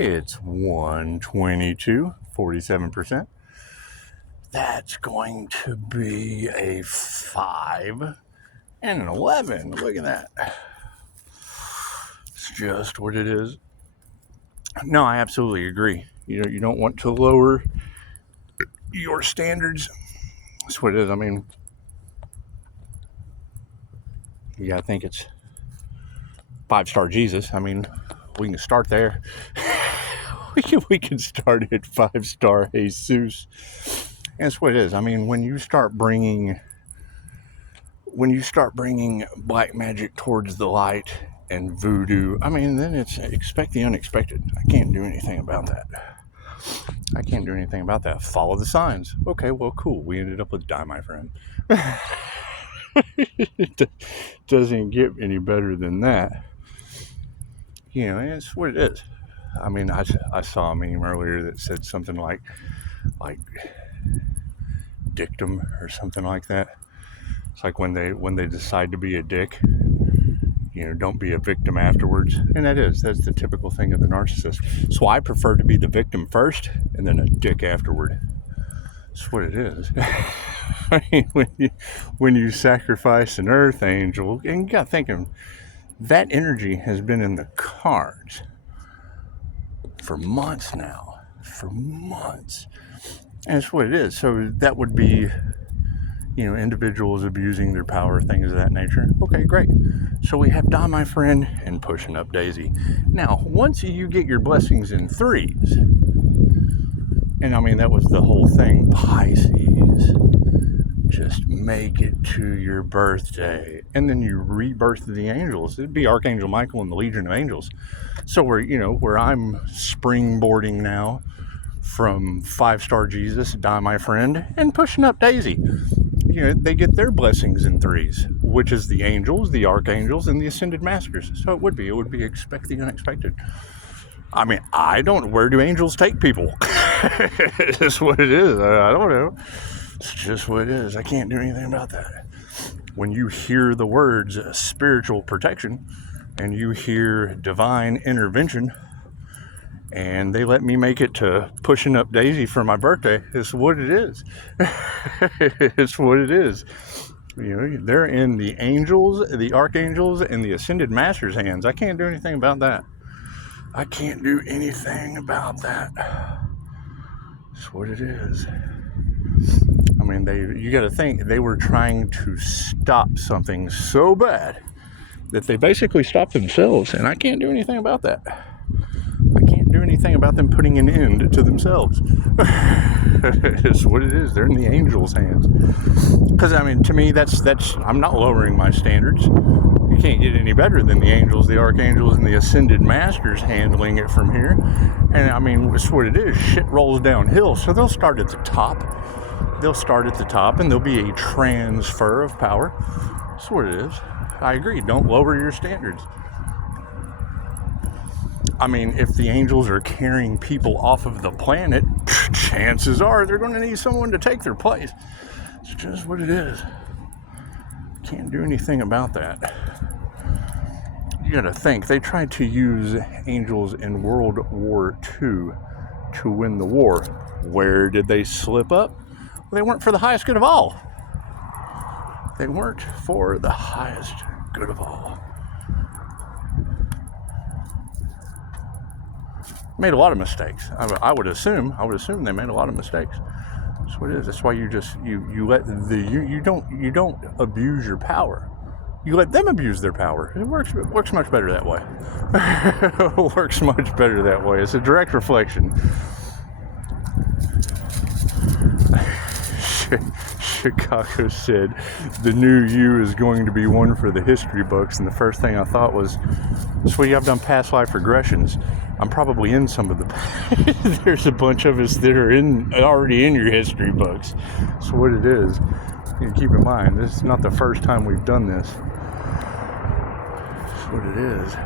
It's 122, 47%. That's going to be a 5 and an 11. Look at that. It's just what it is. No, I absolutely agree. You know, you don't want to lower your standards. That's what it is. I mean, yeah, I think it's 5-star Jesus. I mean, we can start there. we can start at 5-star Jesus. And that's what it is. I mean, when you start bringing black magic towards the light and voodoo, I mean, then it's expect the unexpected. I can't do anything about that. Follow the signs. Okay, well, cool. We ended up with Die, My Friend. It doesn't get any better than that. You know, it's what it is. I mean, I saw a meme earlier that said something like dictum or something like that. It's like when they decide to be a dick, you know, don't be a victim afterwards. And that's the typical thing of the narcissist. So I prefer to be the victim first and then a dick afterward. That's what it is. I mean, when you sacrifice an earth angel, and you got thinking, that energy has been in the cards for months now. And it's what it is. So that would be, you know, individuals abusing their power, things of that nature. Okay, great. So we have Die, My Friend, and Pushing Up Daisy. Now, once you get your blessings in 3s, and I mean, that was the whole thing, Pisces, just make it to your birthday. And then you rebirth the angels. It'd be Archangel Michael and the Legion of Angels. So where I'm springboarding now from 5-star Jesus, Die, My Friend, and Pushing Up Daisy. You know, they get their blessings in 3s, which is the angels, the archangels, and the ascended masters. So it would be expect the unexpected. I mean, where do angels take people? It's what it is. I don't know. It's just what it is. I can't do anything about that. When you hear the words spiritual protection and you hear divine intervention, and they let me make it to Pushing Up Daisy for my birthday, it's what it is. It's what it is. You know, they're in the angels, the archangels, and the ascended masters' hands. I can't do anything about that. It's what it is. I mean, you got to think, they were trying to stop something so bad that they basically stopped themselves, and I can't do anything about that. I can't do anything about them putting an end to themselves. It's what it is. They're in the angels' hands. Because, I mean, to me, that's I'm not lowering my standards. You can't get any better than the angels, the archangels, and the ascended masters handling it from here. And, I mean, it's what it is. Shit rolls downhill. So they'll start at the top. And there'll be a transfer of power. That's what it is. I agree. Don't lower your standards. I mean, if the angels are carrying people off of the planet, chances are they're going to need someone to take their place. It's just what it is. Can't do anything about that. You got to think, they tried to use angels in World War II to win the war. Where did they slip up? Well, they weren't for the highest good of all. Made a lot of mistakes. I would assume they made a lot of mistakes. That's what it is. That's why you don't abuse your power. You let them abuse their power. It works much better that way. It works much better that way. It's a direct reflection. Chicago said the new you is going to be one for the history books, and the first thing I thought was, sweetie, I've done past life regressions. I'm probably in some of the there's a bunch of us that are already in your history books. That's what it is. You keep in mind, this is not the first time we've done this. That's what it is.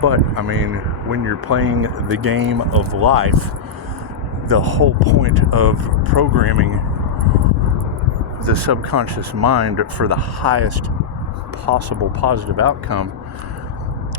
But I mean, when you're playing the game of life, the whole point of programming the subconscious mind for the highest possible positive outcome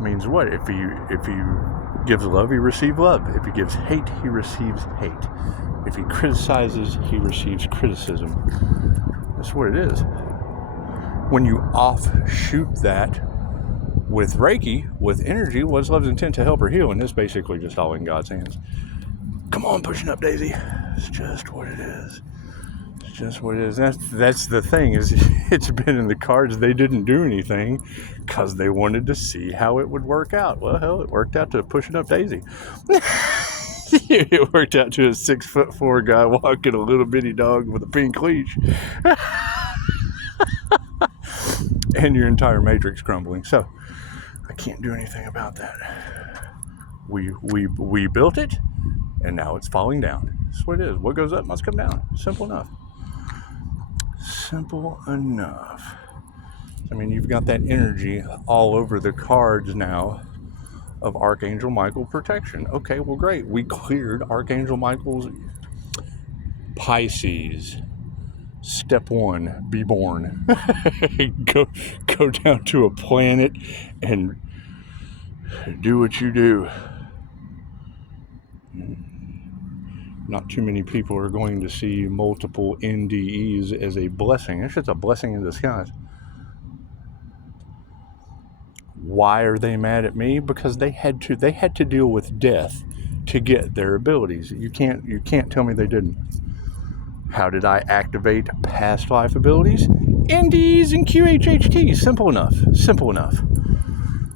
means what? If you gives love, he receives love. If he gives hate, he receives hate. If he criticizes, he receives criticism. That's what it is. When you offshoot that with Reiki, with energy, what's love's intent to help or heal? And it's basically just all in God's hands. Come on, pushing up, Daisy. It's just what it is. It's just what it is. That's the thing, is it's been in the cards. They didn't do anything because they wanted to see how it would work out. Well, hell, it worked out to pushing up Daisy. It worked out to a 6'4" guy walking a little bitty dog with a pink leash. And your entire matrix crumbling. So I can't do anything about that. We built it, and now it's falling down. That's what it is. What goes up must come down. Simple enough. Simple enough. I mean, you've got that energy all over the cards now of Archangel Michael protection. Okay, well, great. We cleared Archangel Michael's Pisces. Step 1, be born. Go down to a planet and do what you do. Not too many people are going to see multiple NDEs as a blessing. It's just a blessing in disguise. Why are they mad at me? Because they had to deal with death to get their abilities. You can't tell me they didn't. How did I activate past life abilities? NDs and QHHT. Simple enough. Simple enough.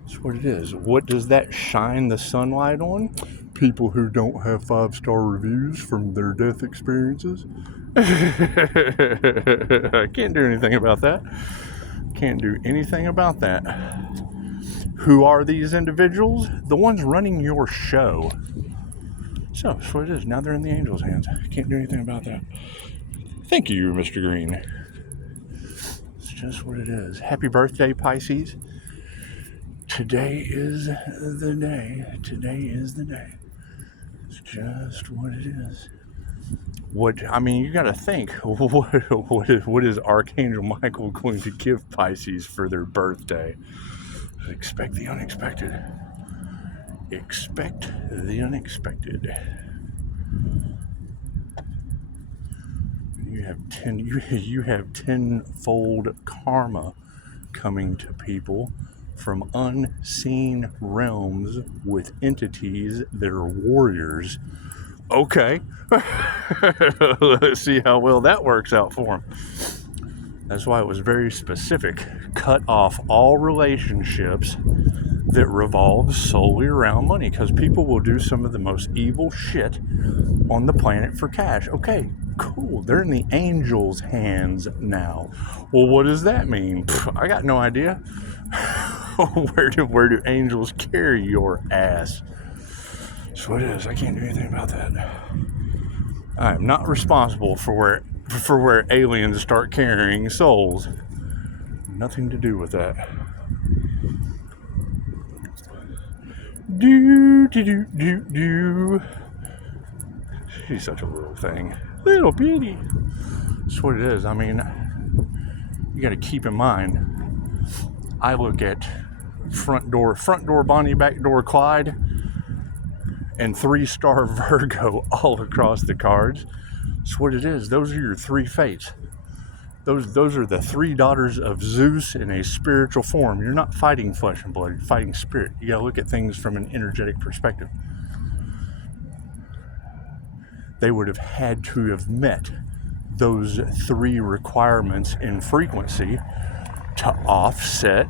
That's what it is. What does that shine the sunlight on? People who don't have 5-star reviews from their death experiences. I can't do anything about that. Can't do anything about that. Who are these individuals? The ones running your show. So, that's what it is. Now they're in the angels' hands. I can't do anything about that. Thank you, Mr. Green. It's just what it is. Happy birthday, Pisces. Today is the day. Today is the day. It's just what it is. You got to think, what is Archangel Michael going to give Pisces for their birthday? Expect the unexpected. Expect the unexpected. You have tenfold karma coming to people from unseen realms with entities that are warriors. Okay. Let's see how well that works out for them. That's why it was very specific. Cut off all relationships that revolve solely around money, because people will do some of the most evil shit on the planet for cash. Okay, cool. They're in the angels' hands now. Well, what does that mean? I got no idea. Where do angels carry your ass? That's what it is. I can't do anything about that. I am not responsible for where aliens start carrying souls. Nothing to do with that. Do. She's such a little thing. Little bitty. That's what it is. I mean, you got to keep in mind, I look at front door Bonnie, back door Clyde, and 3-star Virgo all across the cards. That's what it is. Those are your 3 fates. Those are the 3 daughters of Zeus in a spiritual form. You're not fighting flesh and blood, you're fighting spirit. You gotta look at things from an energetic perspective. They would have had to have met those 3 requirements in frequency to offset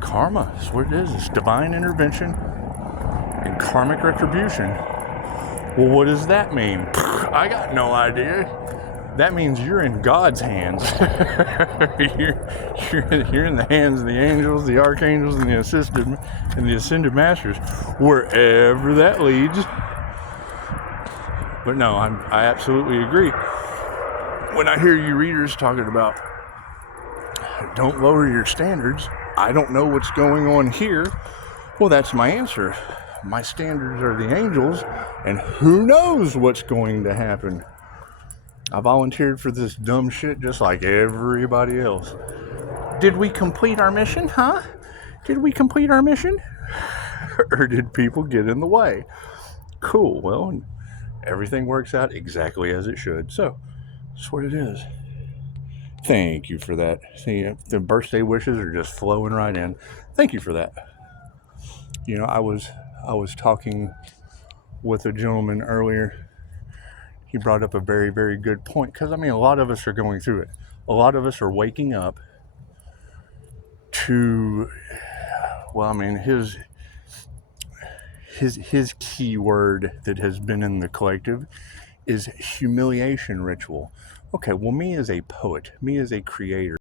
karma. That's what it is. It's divine intervention and karmic retribution. Well, what does that mean? I got no idea. That means you're in God's hands. you're in the hands of the angels, the archangels, and the ascended masters, wherever that leads. But no, I absolutely agree. When I hear you readers talking about don't lower your standards, I don't know what's going on here. Well, that's my answer. My standards are the angels, and who knows what's going to happen. I volunteered for this dumb shit just like everybody else. Did we complete our mission, huh? Did we complete our mission? or did people get in the way? Cool. Well, everything works out exactly as it should. So that's what it is. Thank you for that. See, the birthday wishes are just flowing right in. Thank you for that. You know, I was talking with a gentleman earlier. He brought up a very, very good point, because I mean, a lot of us are going through it. A lot of us are waking up to, well, I mean, his key word that has been in the collective is humiliation ritual. Okay, well, me as a poet, me as a creator,